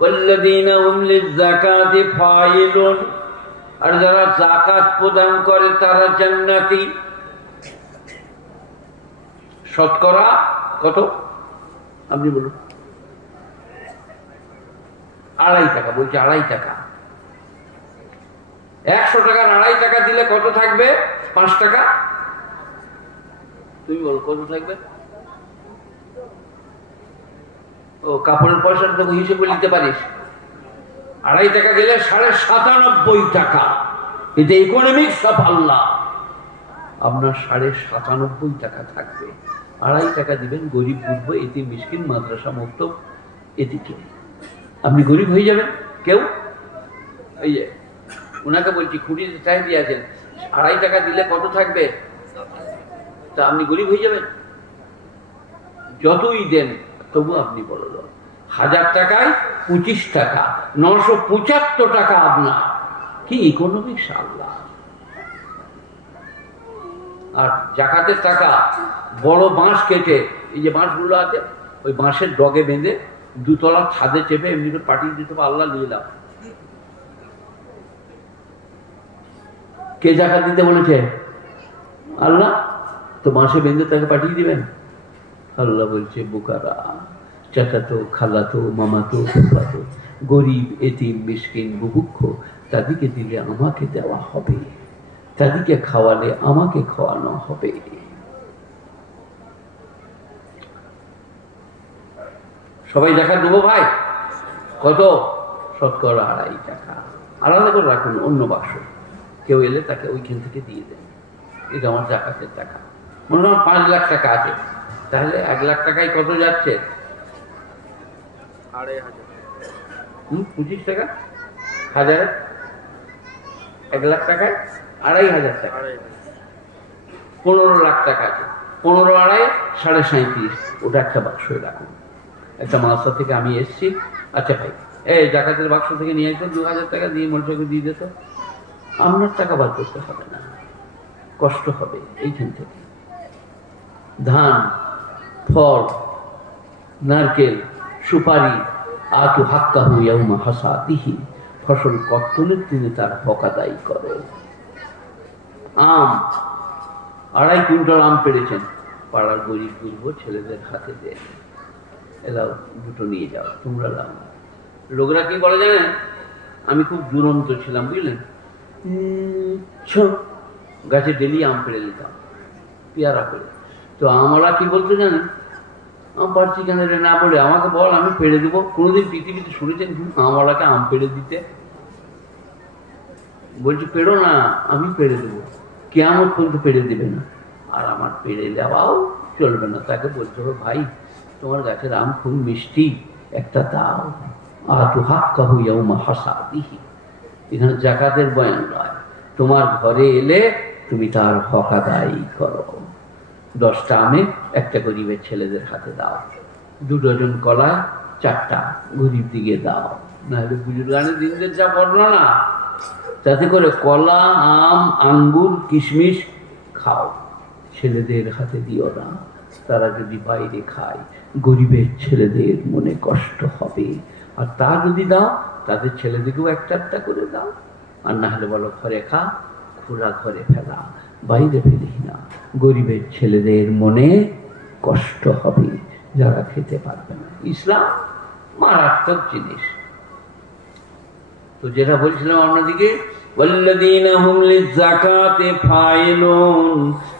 ওয়াল্লাযীনা হুম লিয-যাকাতি ফাইলুন, আর যারা যাকাত প্রদান করে তারা জান্নাতি। শতকরা কত আপনি বলুন? 2.5 টাকা। বলছি 2.5 টাকা। 100 টাকার 2.5 টাকা দিলে কত থাকবে? 5 টাকা। তুমি বল কত থাকবে? ও কাপড়ের পয়সাটা তো হিসেবে নিতে পারিস। 2.5 টাকা গেলে 97.5 টাকা। এটা ইকোনমিক্স অফ আল্লাহ। আপনার 97.5 টাকা থাকবে। 2.5 টাকা দিবেন গরিব বুঝবো, এটি মিসকিন, মাদ্রাসা মুক্ত, এদিকে আপনি গরিব হয়ে যাবেন। কেউ এই যে ওনাকে বলছি খুঁটিতে চাই দিয়েছেন, 2.5 টাকা দিলে কত থাকবে? তা আপনি গরিব হয়ে যাবেন। যতই দেন তবু আপনি বড় লোক। 1000 টাকায় 25 টাকা, 975 টাকা আপনার। কি ইকোনমিক্স আল্লাহ। আর জাকাতের টাকা বড় বাঁশ কেটে, এই যে বাঁশগুলো আছে, ওই বাঁশের ডগে বেঁধে 2 তলার ছাদে চেপে এমনি করে পাঠিয়ে দিতে হবে। আল্লাহ নিয়ে দাও। কে জাকাত দিতে বলেছে? আল্লাহ। তো বাঁশে বেঁধে তাকে পাঠিয়ে দিবেন? আল্লাহ বলছে বোকারা, চাচাতো, খালাতো, মামাতো, ফুফাতো, গরিব, এতিম, মিসকিন, বুভুক্ষ, তাদেরকে দিলে আমাকে দেওয়া হবে, তাদেরকে খাওয়ালে আমাকে খাওয়ানো হবে। সবাই দেখা দেবো ভাই। কত? শতকরা 2.5 টাকা। আলাদা করে রাখুন অন্য বাক্স। কেউ এলে তাকে ওইখান থেকে দিয়ে দেন। এটা আমার জাকাতের টাকা। মনে হয় 5 লাখ টাকা আছে, তাহলে 1 লাখ টাকায় কত যাচ্ছে? 25 টাকা 1000, 1 লাখ টাকায় 2,500 টাকা, 15 লাখ টাকা আছে। 15 2.5 37.5। ওটা একটা বাক্সে রাখুন। একটা মাদ্রাসা থেকে আমি এসছি, আচ্ছা ভাই এই জাকাতের বাক্স থেকে নিয়ে আসতো 2000 টাকা দিয়ে মোটরকে দিয়ে দিত। আপনার টাকা বার করতে হবে না, কষ্ট হবে এইখান থেকে। ধান, ফল, নারকেল, সুপারি, আতু হাক্কাহু ইয়াউমা হাসাদিহি, ফসল কর্তনের দিনে তার হক আদায় করে। আম, 2.5 কুইন্টাল আম পেড়েছেন, পাড়ার গরিব বুঝবো ছেলেদের হাতে দেয়, এলাও 2টো নিয়ে যাও, তোমরা লাও। লোকরা কি বলে জানেন? আমি খুব দুরন্ত ছিলাম, বুঝলেন? গাছে ডেলি আম পেড়ে দিতাম, পেয়ারা পেড়ে। তো আমরা কি বলতো জানেন? আম পারছি কেন রে না বলে, আমাকে বল আমি পেড়ে দেবো। কোনোদিন পৃথিবীতে শুনেছেন আমরাকে আম পেড়ে দিতে? বলছি পেড়ো না, আমি পেড়ে দেবো। কিয়ামত পর্যন্ত পেড়ে দেবে না। আর আমার পেড়ে দেওয়াও চলবে না। তাকে বলতে হবে ভাই তোমার গাছের আম খুব মিষ্টি, একটা দাও। আতু হাক্কাহু ইয়াউমা হাসাদিহি। এখানে জাকাতের বয়ান নয়। তোমার ঘরে এলে তুমি তার হক আদায় করো। 10টা আমে একটা গরিবের ছেলেদের হাতে দাও, 2 ডজন কলা 4টা গরিব দিকে দাও। নাহলে বুজুর্গানের দিনদের যা বর্ণনা, তাতে করে কলা, আম, আঙ্গুর, কিশমিশ খাও, ছেলেদের হাতে দিও না। তারা যদি বাইরে খায় গরিবের ছেলেদের মনে কষ্ট হবে। আর তা যদি দাও তাদের ছেলেদেরকেও একটা করে দাও। আর না হলে বলো ঘরে খা, খোলা ঘরে ফেলা, বাইরে ফেলি না। গরিবের ছেলেদের মনে কষ্ট হবে যারা খেতে পারবে না। ইসলাম মারাত্মক জিনিস। তো যেটা বলছিলাম অন্যদিকে, ওয়াল্লাযীনা হুম লিয-যাকাতি ফাইলুন,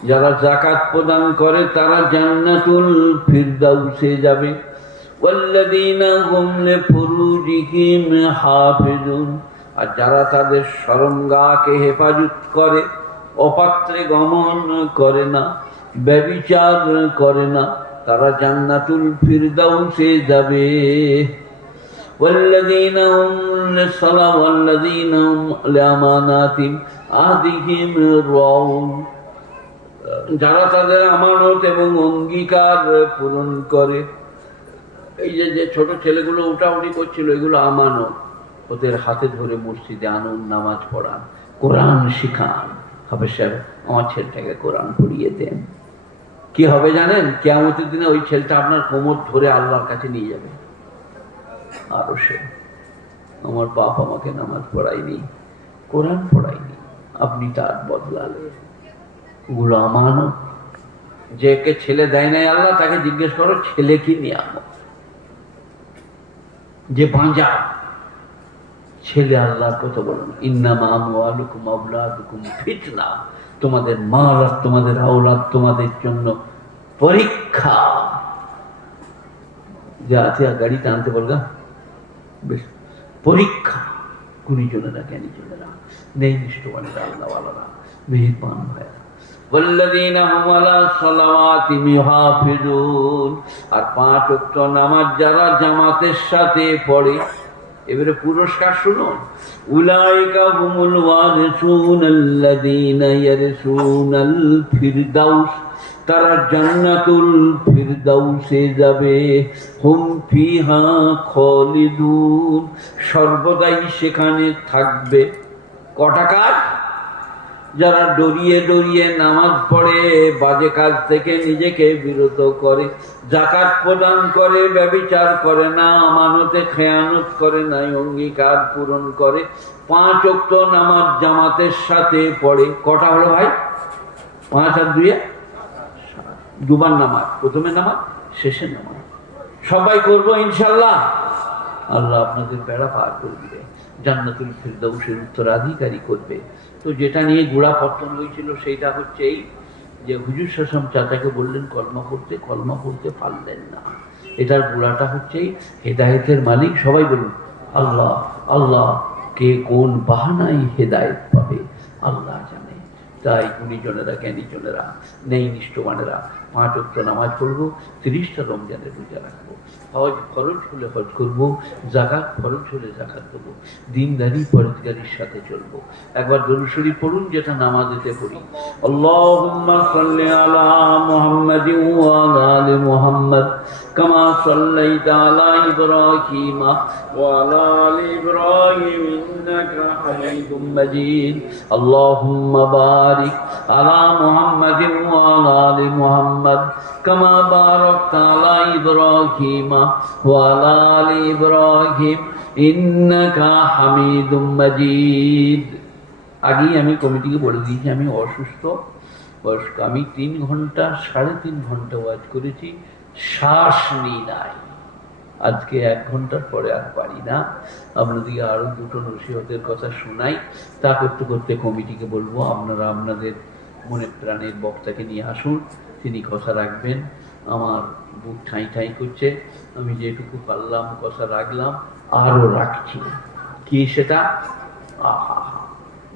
যারা যাকাত প্রদান করে তারা জান্নাতুল ফিরদাউসে যাবে। ওয়াল্লাযীনা হুম লিফুরুজিহিম হাফিজুন, আর যারা তাদের শরমগাহকে হেফাজত করে, অপাত্রে গমন করে না, ব্যভিচার করে না, তারা জান্নাতুল ফিরদাউসে যাবে। والذين هم للصلاة والذين هم لأماناتهم عهدهم راعون, যারা তাদের আমানত এবং অঙ্গীকার পূরণ করে। এই যে ছোট ছেলেগুলো উঠাউঠি করছিল, এগুলো আমানত। ওদের হাতে ধরে মসজিদে আনুন, নামাজ পড়ান, কোরআন শিখান। হাফেজ সাহেব আমার ছেলেটাকে কোরআন পড়িয়ে দেন। কি হবে জানেন? কিয়ামতের দিনে ওই ছেলেটা আপনার কোমর ধরে আল্লাহর কাছে নিয়ে যাবে। আরো সে আমার বাপ আমাকে নামাজ পড়ায়নি, কোরআন পড়ায়নি, আপনি তার বদলালে। গুলামানো, যে কে ছেলে দেয় নাই আল্লাহ, তাকে জিজ্ঞেস করো ছেলে কি নিয়ামত। যে বাঁজা ছেলে আল্লাহর কথা বলেন, ইন্নামা আমওয়ালুকুম আওলাদুকুম ফিতনা, তোমাদের মাল আর তোমাদের আওলাদ তোমাদের জন্য পরীক্ষা। যা আছে গাড়ি টানতে বলগা, বেশ পরীক্ষা। গুণীজনেরা, জ্ঞানীজনেরা, নেই নিষ্ঠবানেরা, আল্লাহওয়ালারা, মেহেরবান ভাইরা, والذين هم على صلواتهم يحافظون, আর 5 ওয়াক্ত নামাজ যারা জামাতের সাথে পড়ে। এবারে পুরস্কার শুনুন, উলাইকা হুমুল ওয়ারিসুন আল্লাযীনা ইয়ারসুনাল ফিরদাউস, তারা জান্নাতুল ফিরদাউসে যাবে। হুম ফিহা খালিদুন, সর্বদাই সেখানে থাকবে। কটা কাজ? যারা ডরিয়ে ডরিয়ে নামাজ পড়ে, বাজে কাজ থেকে নিজেকে বিরত করে, যাকাত প্রদান করে, ব্যভিচার করে না, আমানতে খেয়ানত করে না, অঙ্গীকার পূরণ করে, 5 ওয়াক্ত নামাজ জামাতের সাথে পড়ে। কটা হলো ভাই? 5 আর 2 দুবার নামাজ, প্রথমে নামাজ, শেষে নামাজ। সবাই করবো ইনশাল্লাহ। আল্লাহ আপনাদের বেড়া পার করে দিবে, জান্নাতুল ফিরদাউসের উত্তরাধিকারী করবে। তো যেটা নিয়ে গোড়া পত্তন হয়েছিল সেইটা হচ্ছে এই যে হুজুর শাসম চাচাকে বললেন কলমা পড়তে পারলেন না। এটার গোড়াটা হচ্ছে হেদায়েতের মালিক। সবাই বলুন আল্লাহ। আল্লাহ কে কোন বাহানায় হেদায়েত পাবে আল্লাহ জানে। তাই গুণীজনেরা, জ্ঞানীজনেরা, নেই নিষ্ঠবানেরা, 5 ওয়াক্ত নামাজ পড়বো, 30টা রমজানের রোজা রাখবো, হজ ফরজ হলে হজ করবো, যাকাত ফরজ হলে যাকাত দেবো, দিনদারি পরেজগারির সাথে চলবো। একবার দরুদ শরীফ পড়ুন, যেটা নামাজেতে পড়ি। আল্লাহুম্মা সাল্লি আলা মুহাম্মাদিন ওয়া আলা আলি মুহাম্মাদ কামা সাল্লাইতা আলা ইব্রাহিম ওয়া আলা আলি ইব্রাহিম ইন্নাকা হামিদুম মাজিদ। আল্লাহুম্মা বারিক আলা মুহাম্মাদিন ওয়া আলা আলি মুহাম্মাদ কামা বারাকতা আলা ইব্রাহিম ওয়া আলা আলি ইব্রাহিম ইন্নাকা হামিদুম মাজিদ। আগেই আমি কমিটিকে বলে দিয়েছি আমি অসুস্থ বয়স্ক। আমি 3 ঘন্টা 3.5 ঘন্টা ওয়াজ করেছি, শ্বাস নিই নাই। আজকে 1 ঘন্টার পরে আর পারি না। আপনাদেরকে আরো 2টো নসিহতের কথা শোনাই, তা করতে করতে কমিটিকে বলবো আপনারা আপনাদের মনে প্রাণের বক্তাকে নিয়ে আসুন, তিনি কথা রাখবেন। আমার বুক ঠাঁই ঠাঁই করছে, আমি যেটুকু পারলাম কথা রাখলাম, আরো রাখছি। কি সেটা? আহা,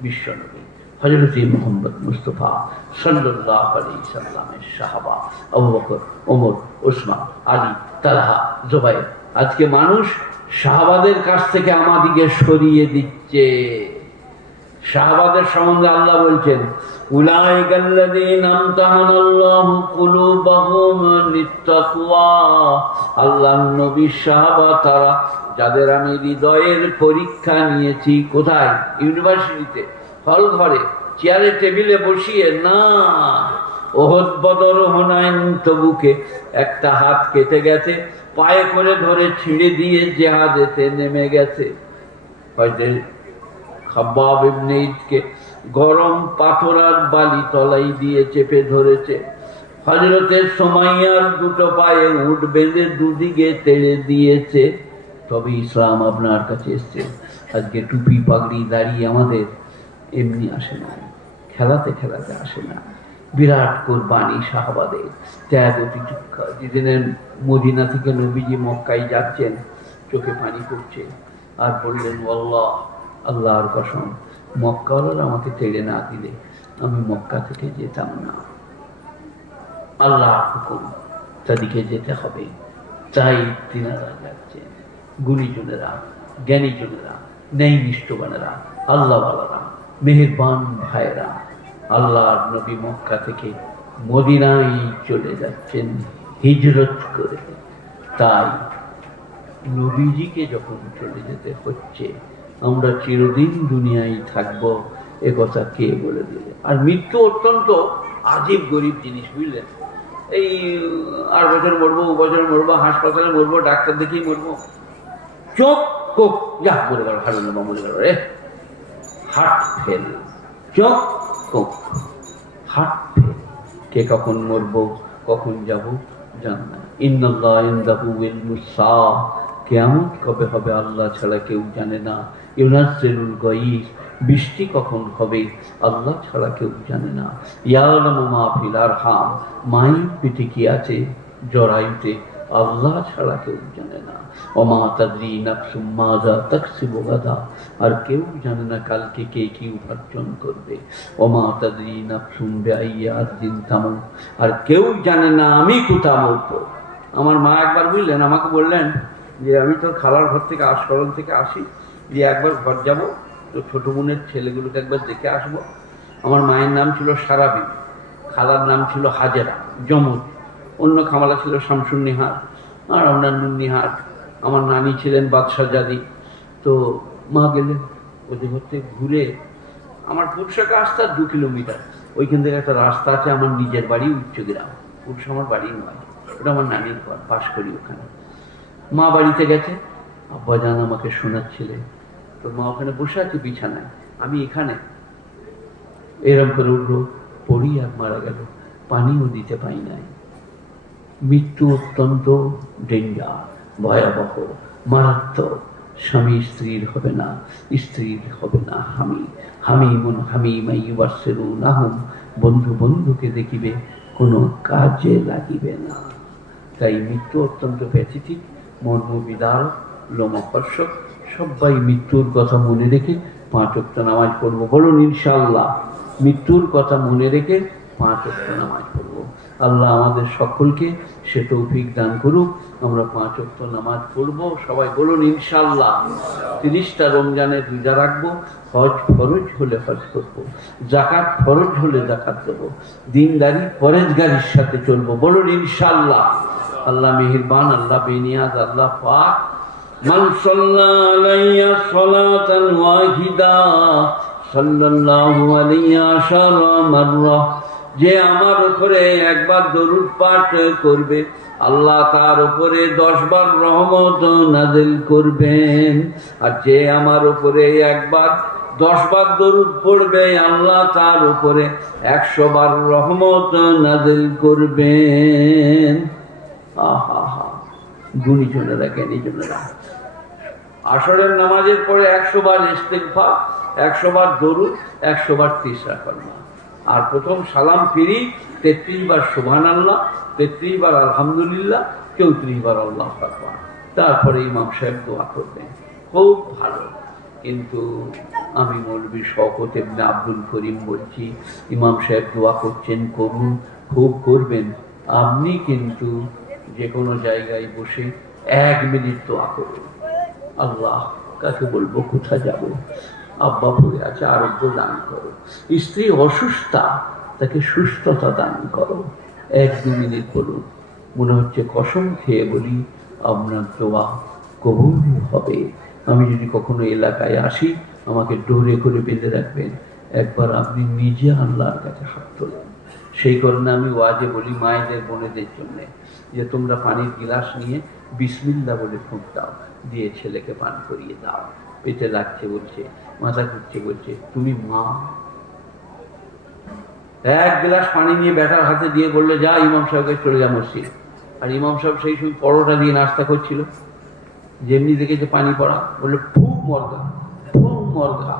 বিশ্বনবী হযরত মুহাম্মদ মুস্তাফা সাল্লাল্লাহু আলাইহি সাল্লামের সাহাবা আবু বকর, ওমর, ওসমান, আলী, তালহা, জুবাইর। আজকে মানুষ সাহাবাদের কাছ থেকে আমাদিকে সরিয়ে দিচ্ছে। সাহাবাদের সম্বন্ধে আল্লাহ বলছেন, উলাইকাল্লাযীনা আমতাহানাল্লাহু কুলুবাহুম লিত্তাকওয়া, আল্লাহর নবীর সাহাবা তারা যাদের আমি হৃদয়ের পরীক্ষা নিয়েছি। কোথায়? ইউনিভার্সিটিতে, হল ঘরে, চেয়ারে টেবিলে বসিয়ে না। ওহদ, বদর, হুনাইন, তবুকে একটা হাত কেটে গেছে, পায়ে করে ধরে ছিঁড়ে দিয়ে জিহাদেতে নেমে গেছে। হয়তো খাব্বাব ইবনে ঈদকে গরম পাথর আর বালি তলাই দিয়ে চেপে ধরেছে। হযরতে সুমাইয়ার 2টো পায়ে উট বেঁধে দুদিকে তেড়ে দিয়েছে। তবে ইসলাম আপনার কাছে এসছে। আজকে টুপি পাগড়ি দাঁড়িয়ে আমাদের এমনি আসে না, খেলাতে খেলাতে আসে না। বিরাট কোরবানি সাহাবাদের, ত্যাগ তিতিক্ষা। যেদিনের মদিনা থেকে নবীজি মক্কায় যাচ্ছেন, চোখে পানি পড়ছে, আর বললেন আল্লাহ, আল্লাহর কসম, মক্কাওয়ালারা আমাকে তেড়ে না দিলে আমি মক্কা থেকে যেতাম না। আল্লাহর হুকুম, তাদেরকে যেতে হবে। তাই তিনারা যাচ্ছেন। গুণীজনেরা, জ্ঞানীজনেরা, ন্যায় নিষ্ঠবানেরা, আল্লাহওয়ালারা, মেহেরবান ভাইরা, আল্লাহর নবী মক্কা থেকে মদিনায় চলে যাচ্ছেন হিজরত করে। তাই নবীজিকে যখন চলে যেতে হচ্ছে, আমরা চিরদিন দুনিয়ায় থাকবো, এ কথা কে বলে দিলে? আর মৃত্যু অত্যন্ত আজীব গরিব জিনিস, বুঝলেন? এই 8 বছর মরবো, 2 বছর মরবো, হাসপাতালে মরবো, ডাক্তার দেখেই মরবো। চোখ কোক, যা মরে গেল, হারুন বাবা মরে গেল রে, হার্ট ফেল, চোখ কোক, হার্ট ফেল। কে কখন মরবো, কখন যাব জান না। ইন্নাল্লাহ ইনদাহু ইলমুস সাআহ, কিয়ামত কবে হবে আল্লাহ ছাড়া কেউ জানে না। ইউনাজ্জিলুল গায়স, বৃষ্টি কখন হবে আল্লাহ ছাড়া কেউ জানে না। ইয়ালামু মা ফিল আরহাম, মায়ের পেটে কি আছে জরায়ুতে আল্লাহ ছাড়া কেউ জানে না। ওমা তাদরি নাফসুম মাযা তাকসিবু গাদা, আর কেউ জানে না কালকে কে কি উপার্জন করবে। ওমা তাদরি নাফসুম বিআইয়ি আরদিন তামুত, আর কেউ জানে না আমি কোথা মরবো। আমার মা একবার বুঝলেন, আমাকে বললেন যে আমি তোর খালার ঘর থেকে আশকরণ থেকে আসি, দিয়ে একবার ঘর যাব, তো ছোট বোনের ছেলেগুলোকে একবার দেখে আসবো। আমার মায়ের নাম ছিল সারাবি, খালার নাম ছিল হাজেরা জমজ, অন্য খামালা ছিল শামসুন নিহার আর অন্যান্য নিহার। আমার নানি ছিলেন বাদশাহজাদি। তো মা গেলেন ওদের হচ্ছে ঘুরে, আমার পুরসাকে আসতে 2 কিলোমিটার, ওইখান থেকে একটা রাস্তা আছে আমার নিজের বাড়ি উচ্চগ্রাম, পুরুষ আমার বাড়ি নয়, ওটা আমার নানির ঘর, পাশ করি ওখানে। মা বাড়িতে গেছে, আব্বাজান আমাকে শোনাচ্ছিলেন। তো মা ওখানে বসে আছে বিছানায়, আমি এখানে, এরম করে উঠলো, পড়ি আর মারা গেল, পানিও দিতে পাই নাই। মৃত্যু অত্যন্ত ডেঞ্জার, ভয়াবহ, মারাত্মক। স্বামী স্ত্রীর হবে না, স্ত্রীর হবে না হামি, হামিমুন হামিমা ইউবাসসিরুনাহুম, বন্ধু বন্ধুকে দেখিবে কোনো কাজে লাগিবে না। তাই মৃত্যু অত্যন্ত ব্যথিতিক, মর্মবিদারক, লোমহর্ষক। সবাই মৃত্যুর কথা মনে রেখে 5 ওয়াক্ত নামাজ পড়বো, বলুন ইনশাআল্লাহ। মৃত্যুর কথা মনে রেখে 5 ওয়াক্ত নামাজ পড়বো। আল্লাহ আমাদের সকলকে সে তৌফিক দান করুক, আমরা 5 ওয়াক্ত নামাজ পড়বো, সবাই বলুন ইনশাআল্লাহ। 30টা রমজানের রোজা রাখবো, হজ ফরজ হলে হজ করবো, যাকাত ফরজ হলে যাকাত দেবো, দিনদারি পরেজগারির সাথে চলবো, বলুন ইনশাআল্লাহ। আল্লাহ মেহেরবান, আল্লাহ বেনিয়াজ, আল্লাহ পাক। মান সাল্লা আলাইয়া সালাতান ওয়াহিদা সাল্লাল্লাহু আলাইহি আশারা মাররা, যে আমার উপরে একবার দরুদ পাঠ করবে আল্লাহ তার উপরে 10 বার রহমত নাযিল করবেন। আর যে আমার উপরে একবার 10 বার দরুদ পড়বে আল্লাহ তার উপরে 100 বার রহমত নাযিল করবেন। আহা হা, গুণীজনেরা জ্ঞানীজনেরা, আসরের নামাজের পরে 100 বার ইস্তিগফার, 100 বার দরুদ, 100 বার তিসরা কলমা। আর প্রথম সালাম ফিরি 33 বার সুবহানাল্লাহ, 33 বার আলহামদুলিল্লাহ, 34 বার আল্লাহু আকবার। তারপরে ইমাম সাহেব দোয়া করবেন, খুব ভালো। কিন্তু আমি মৌলভী শওকত ইবনে আব্দুল করিম বলছি, ইমাম সাহেব দোয়া করছেন, করুন, খুব করবেন। আপনি কিন্তু যে কোনো জায়গায় বসে 1 মিনিট দোয়া করুন, আল্লাহ কাকে বলবো, কোথায় যাব, আব্বা পড়ে আছে আরোগ্য দান করো, স্ত্রী অসুস্থা তাকে সুস্থতা দান করো। 1-2 মিনিট বলুন, মনে হচ্ছে কসম খেয়ে বলি আপনার দোয়া কবুল হবে। আমি যদি কখনো এলাকায় আসি আমাকে ডোরে করে বেঁধে রাখবেন, একবার আপনি নিজে আল্লাহর কাছে হাত তোলেন। সেই কারণে আমি ওয়াজে বলি মায়েদের বোনেদের জন্য যে তোমরা পানির গিলাস নিয়ে বিসমিল্লাহ বলে ফুঁক দাও, দিয়ে ছেলেকে পান করিয়ে দাও। পেটে লাগছে বলছে, মাথা ঘুরছে বলছে, তুমি মা। 1 গ্লাস পানি নিয়ে বেটার হাতে দিয়ে বললো যা ইমাম সাহেবকে চলে যা মসজিদ। আর ইমাম সাহেব সেই সময় পরোটা দিয়ে নাস্তা করছিল, যেমনি দেখেছে পানি পড়া, বললো খুব মর্গা, খুব মর্গা।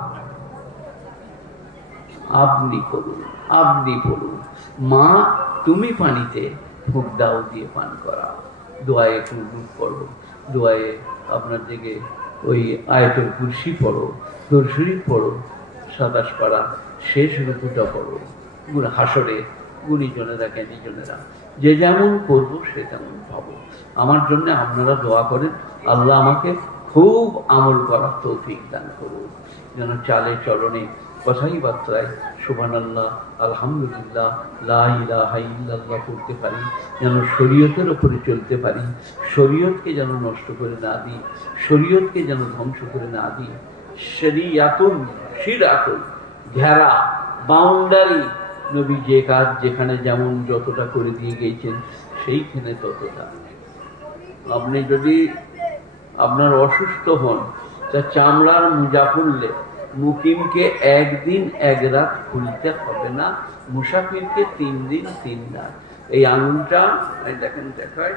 আপনি করুন, আপনি পড়ুন, মা তুমি পানিতে ফুঁক দাও দিয়ে পান করা। দোয়ায়ে কুনুত পড়ো, দোয়ায়ে আপনার দিকে ওই আয়াতুল কুরসি পড়ো, দরুদ শরীফ পড়ো, 27 পারা, শেষ রুকুটা পড়ো। হাসরে গুণীজনেরা জ্ঞানীজনেরা যে যেমন করবো সে তেমন পাবো। আমার জন্য আপনারা দোয়া করেন, আল্লাহ আমাকে খুব আমল করার তৌফিক দান করুন, যেন চালে চলনে কথাই বার্তায় সুবহানাল্লাহ, আলহামদুলিল্লাহ, লা ইলাহা ইল্লাল্লাহ করতে পারি, যেন শরীয়তের ওপরে চলতে পারি, শরীয়তকে যেন নষ্ট করে না দিই, শরীয়তকে যেন ধ্বংস করে না দিই। শরিয়াতুন শিরাতুন, ঘেরা, বাউন্ডারি, নবী যে কাজ যেখানে যেমন যতটা করে দিয়ে গিয়েছেন সেইখানে ততটা। আপনি যদি আপনার অসুস্থ হন, তা চামড়ার মোজা খুললে মুকিমকে একদিন এক রাত খুলতে হবে না, মুসাফিরকে 3 দিন 3 রাত। এই আঙুলটা দেখেন দেখায়,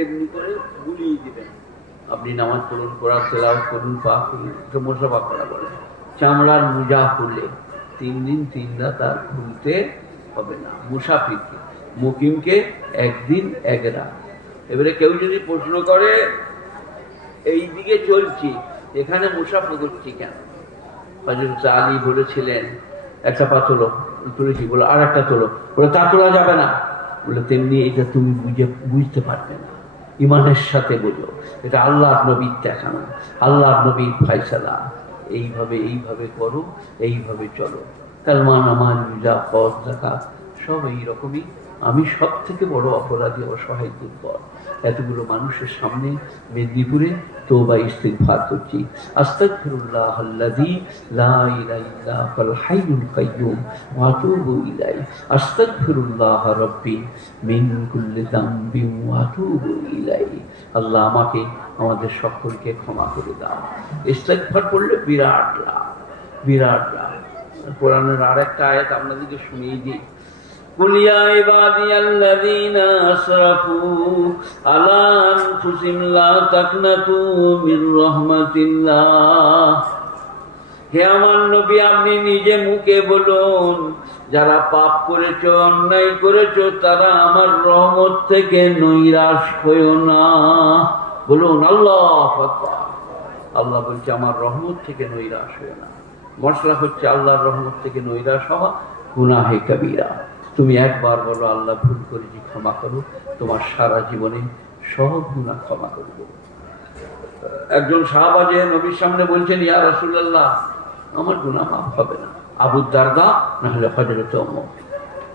এমনি করে বুলিয়ে দিবেন। আপনি নামাজ পড়ুন, কোরআন তেলাওয়াত করুন, পাক করুন, মোসাফা করা বলে। চামড়ার মোজা খুললে 3 দিন 3 রাত আর খুলতে হবে না মুসাফিরকে, মুকিমকে একদিন এক রাত। এবারে কেউ যদি প্রশ্ন করে এই দিকে চলছি, এখানে মুসাফা করছি কেন? হযরত আলী বলেছিলেন একটা পা তোলো, তুলেছি, বলে আর একটা তোলো, বলে তা তোলা যাবে না, বলে তেমনি এটা তুমি বুঝতে পারবে না, ইমানের সাথে বোঝো, এটা আল্লাহর নবীর দেখানো, আল্লাহর নবীর ফায়সালা, এইভাবে করো, এইভাবে চলো। কালমা, নামাজ, রোজা, হজ, যাকাত সব এইরকমই। আমি সব থেকে বড় অপরাধী, অসহায়, দুর্বল। এতগুলো মানুষের সামনে মেদিনীপুরে তওবা ইস্তিগফার করছি। আস্তাগফিরুল্লাহ আল্লাযী লা ইলাহা ইল্লা হুয়াল হাইয়ুল কাইয়্যুম ওয়া আতুবু ইলাইহি। আস্তাগফিরুল্লাহ রাব্বি মিন কুল্লি যামবিন ওয়া আতুবু ইলাইহি। আল্লাহ আমাকে, আমাদের সকলকে ক্ষমা করে দাও। ইস্তিগফার করলে বিরাট লাভ, বিরাট লাভ। কোরআনের আরেকটা আয়াত আপনাদেরকে শুনিয়ে দিই। কুল ইয়া ইবাদিয়াল্লাযীনা আসরাফু আলা আনফুসিহিম লা তাকনাতু মির রাহমাতিল্লাহ। হে আমার নবী, আপনি নিজে মুখে বলুন, যারা পাপ করেছো, অন্যায় করেছো, তারা আমার রহমত থেকে নৈরাশ হয়ো না। বলুন আল্লাহু আকবার। আল্লাহ বলছে আমার রহমত থেকে নৈরাশ হয়ো না। মশলা হচ্ছে আল্লাহর রহমত থেকে নৈরাশ হওয়া গুনাহে কবিরা। তুমি একবার বলো আল্লাহ ভুল করেছি, ক্ষমা করো, তোমার সারা জীবনে সব গুনাহ ক্ষমা করব। একজন সাহাবা যে নবীর সামনে বলছেন, ইয়া রাসূলুল্লাহ, আমার গুনাহ মাফ হবে না, আবু দারদা না হলে হযরত ওমর।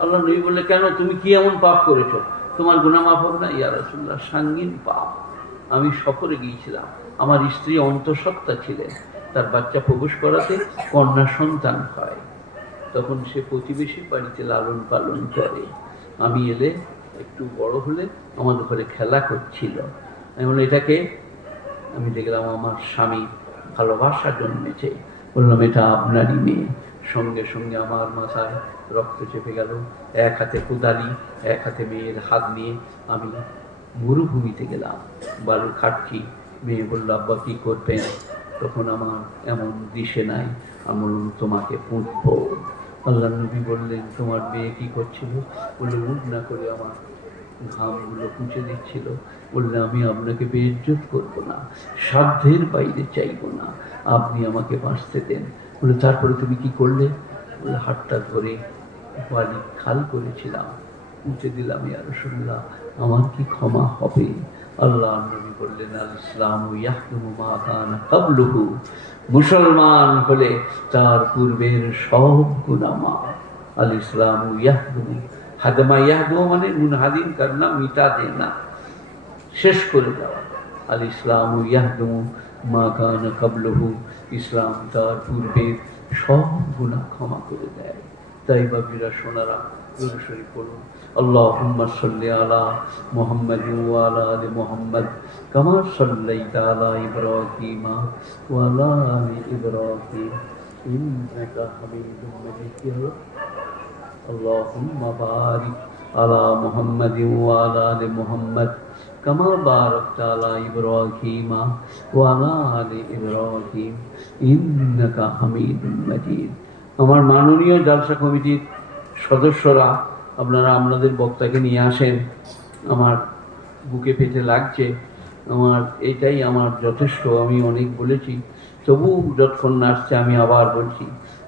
আল্লাহ নবী বললেন, কেন, তুমি কি এমন পাপ করেছো তোমার গুনাহ মাফ হবে না? ইয়া রাসূলুল্লাহ, সাঙ্গীন পাপ। আমি সফরে গিয়েছিলাম, আমার স্ত্রী অন্তঃসত্ত্বা ছিলেন, তার বাচ্চা প্রবেশ করাতে কন্যা সন্তান হয়, তখন সে প্রতিবেশী বাড়িতে লালন পালন করে। আমি এলে, একটু বড় হলে আমাদের ঘরে খেলা করছিল। আমি বললাম, এটাকে? আমি দেখলাম আমার স্বামী ভালোবাসা জন্মেছে। বললাম, এটা আপনারই মেয়ে। সঙ্গে সঙ্গে আমার মাথায় রক্ত চেপে গেল। এক হাতে কোদালি, এক হাতে মেয়ের হাত নিয়ে আমি মরুভূমিতে গেলাম, বালু খাটছি। মেয়ে বলল, আব্বা কি করবেন? তখন আমার এমন দিশে নাই। আমি বললাম, তোমাকে পুঁতবো। আল্লাহ নবী বললেন, তোমার মেয়ে কি করছিল? বললে, মুখ না করে আমার ঘামগুলো মুছে দিচ্ছিল। বললে, আমি আপনাকে বেইজ্জত করবো না, সাধ্যের বাইরে চাইবো না, আপনি আমাকে বাঁচতে দেন। বলে, তারপরে তুমি কি করলে? বলে, হাতটা ধরে বালি খাল করেছিলাম, মুছে দিলাম। ইয়া রাসূলুল্লাহ, আমার কি ক্ষমা হবে? আল্লাহ নবী বললেন, আল ইসলামু ইয়াহকুমু মা কানা ক্বাবলুহু। মুসলমান হলে তার পূর্বের সব গুনাহ মাফ। আল ইসলামু ইয়াহকুমু, হাদমা ইয়াহকুমু মানে মুনহাদিম করনা, মিটা দেনা, শেষ করে দেওয়া। আল ইসলামু ইয়াহকুমু মা কানা ক্বাবলুহু, ইসলাম তার পূর্বের সব গুনাহ ক্ষমা করে দেয়। তাই বাবিরা সোনারা, দুরূদ শরীফ পড়ুন। আল্লাহুম্মা সাল্লি আলা মুহাম্মাদিন ওয়া আলা আলি মুহাম্মাদ কামা সাল্লাইতা আলা ইব্রাহিম ওয়া আলা আলি ইব্রাহিম ইন্নাকা হামিদুম মাজিদ। কি হলো? আল্লাহুম্মা বারিক আলা মুহাম্মাদিন ওয়া আলা আলি মুহাম্মাদ কামা বারাকতা আলা ইব্রাহিম ওয়া আলা আলি ইব্রাহিম ইন্নাকা হামিদুম মাজিদ। আমার মাননীয় জালসা কমিটির সদস্যরা, আপনারা আপনাদের বক্তাকে নিয়ে আসেন। আমার বুকে পেটে লাগছে, আমার এটাই আমার যথেষ্ট। আমি অনেক বলেছি, তবু যতক্ষণ না আসছে আমি আবার বলছি।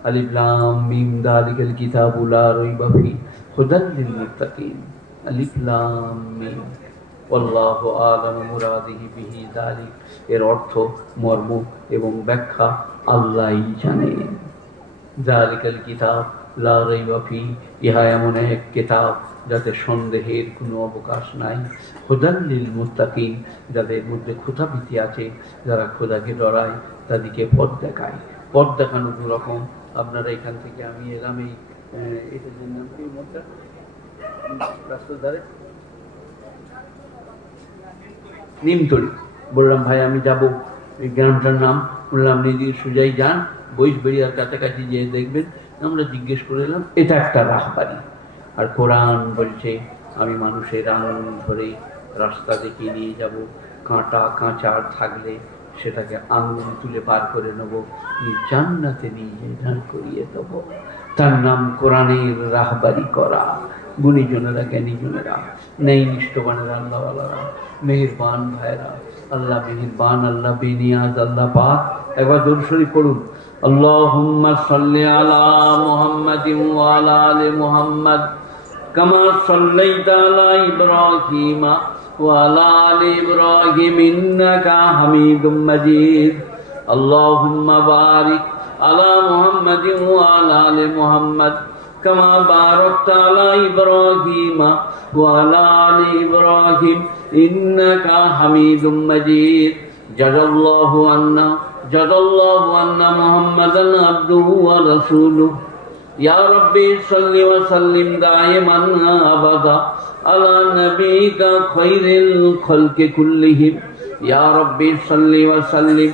আলিফ লাম মিম যালিকাল কিতাবু লা রাইবা ফীহি হুদাল লিল মুত্তাকিন। আলিফ লাম মিম, আল্লাহু আ'লামু মুরাদিহি বিহি যালিক। এর অর্থ, মর্ম এবং ব্যাখ্যা আল্লাহই জানেন। যালিকাল কিতাব লা রাইবা ফীহি, ইহা এমন এক কিতাব যাতে সন্দেহের কোনো অবকাশ নাই। হুদাল লিল মুত্তাকিন, যাদের মধ্যে খোদাভীতি আছে, যারা খোদাকে ডরায়, তাদেরকে পথ দেখায়। পথ দেখানো দু রকম। আপনারা এখান থেকে, আমি এলাম এই এটার নাম কি, মধ্যে রাস্তার ধারে নিমতলি, বললাম ভাই আমি যাব, এই গ্রামটার নাম বললাম নিদির সুজাই যান, বইসবেড়িয়ার কাছাকাছি যেয়ে দেখবেন। আমরা জিজ্ঞেস করে এলাম, এটা একটা রাহবাড়ি। আর কোরআন বলছে আমি মানুষের আঙুল ধরে রাস্তা দেখিয়ে নিয়ে যাব, কাঁটা কাঁচা থাকলে সেটাকে আঙুল তুলে পার করে নেব, জান্নাতে নিয়ে দাঁড় করিয়ে দেবো। তার নাম কোরআনের রাহবারি করা। গুণীজনেরা, জ্ঞানীজনেরা, নেই নিষ্ঠবানেরা, আল্লাহওয়ালারা, মেহেরবান ভাইরা, আল্লাহ মেহেরবান, আল্লাহ বেনিয়াজ, আল্লাহ পাক। একবার দরুদ শরীফ পড়ুন। আল্লাহুম্মা সাল্লি আলা মুহাম্মাদিন ওয়া আলা আলি মুহাম্মাদ কামা সাল্লাইতা আলা ইব্রাহিম ওয়া আলা আলি ইব্রাহিম ইন্নাকা হামিদুম মাজিদ। আল্লাহুম্মা বারিক আলা মুহাম্মাদিন ওয়া আলা আলি মুহাম্মাদ কামা বারাকতা আলা ইব্রাহিম ওয়া আলা আলি ইব্রাহিম ইন্নাকা হামিদুম মাজিদ। জাযাল্লাহু আন্না মুহাম্মাদান আবদুহু ওয়া রাসূলুহু। ইয়া রাব্বি সাল্লি ওয়া সাল্লিম দাইমান আবাদা আলা নবিকা খায়রিল খালকি কুল্লিহিম। ইয়া রাব্বি সাল্লি ওয়া সাল্লিম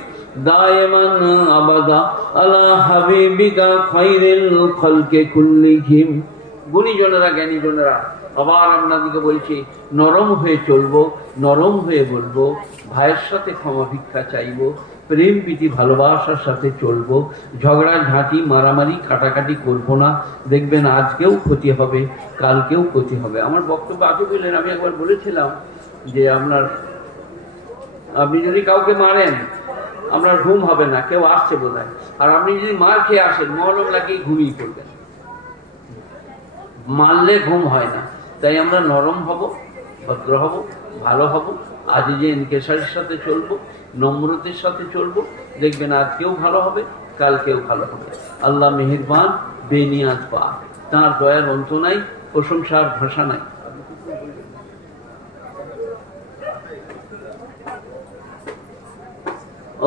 দাইমান আবাদা আলা হাবিবিকা খায়রিল খালকি কুল্লিহিম। গুণীজনেরা, জ্ঞানীজনেরা, আবার আপনাদেরকে বলছি, নরম হয়ে চলবো, নরম হয়ে বলবো, ভাইয়ের সাথে ক্ষমা ভিক্ষা চাইবো, প্রেম প্রীতি ভালোবাসার সাথে চলবো, ঝগড়া ঝাঁটি মারামারি কাটাকাটি করবো না। দেখবেন আজকেও ক্ষতি হবে, কালকেও ক্ষতি হবে। আমার বক্তব্য আগে বললেন, আমি একবার বলেছিলাম যে আপনি যদি কাউকে মারেন আপনার ঘুম হবে না, কেউ আসছে বোধ হয়, আর আপনি যদি মার খেয়ে আসেন মলম লাগিয়ে ঘুমিয়ে পড়বেন, মারলে ঘুম হয় না। তাই আমরা নরম হব, ভদ্র হব, ভালো হব, আজ যে এনকেশারের সাথে চলবো, নম্রতের সাথে চলবো, দেখবেন আজকেও ভালো হবে, কালকেও ভালো হবে। আল্লাহ মেহেরবান, বেনিয়াজ পাক, তাঁর দয়ার অন্ত নাই, প্রশংসার ভাষা নাই।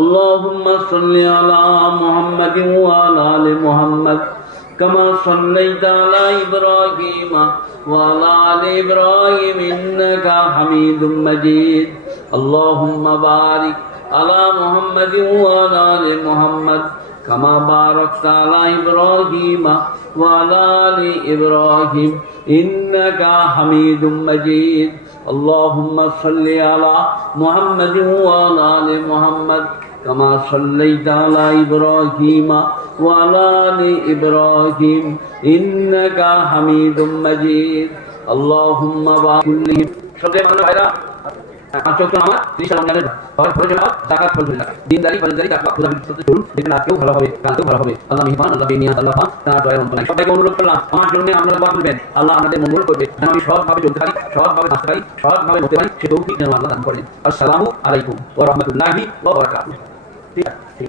আল্লাহুম্মা সাল্লি আলা মুহাম্মাদিন ওয়া আলা আলি মুহাম্মাদ কামা সাল্লাইতা আলা ইব্রাহিম ওয়া আলা আলি ইব্রাহিম ইন্নাকা হামিদুম মাজিদ। আল্লাহুম্মা বারিক আলা মুহাম্মাদিন ওয়া আলা আলি মুহাম্মাদ কামা বারাকতা আলা ইব্রাহিম ওয়া আলা আলি ইব্রাহিম ইন্নাকা হামিদুম মাজিদ। আল্লাহুম্মা সাল্লি আলা মুহাম্মাদিন ওয়া আলা আলি মুহাম্মাদ কামা সাল্লাইতা আলা ইব্রাহিম ওয়া আলা আলি ইব্রাহিম ইন্নাকা হামিদুম মাজিদ। আল্লাহুম্মা বারিক। সবে মানে ভাইরা পাঁচক আমার 30 রমজানের পর ফরজ নামাজ, যাকাত, ফরজ নামাজ, দিনদারি, ফরজদারি, তাকওয়া, খোদার সাথে চলুন, দেখবেন আজকেও ভালো হবে, কালকেও ভালো হবে। আল্লাহ মেহেরবান, আল্লাহ বেনিয়াজ, আল্লাহ পাক, তার দয়ার অন্ত নাই। সবাইকে অনুরোধ করলাম, আমার জন্য আপনারা দোয়া করবেন, আল্লাহ আমাদের মঙ্গল করবে, যেন আমি সৎভাবে চলতে পারি, সৎভাবে বাঁচতে পারি, সৎভাবে হতে পারি, সে তৌফিক যেন আল্লাহ দান করেন। আসসালামু আলাইকুম ওয়া রাহমাতুল্লাহি ওয়া বারাকাতুহু। ঠিক আছে।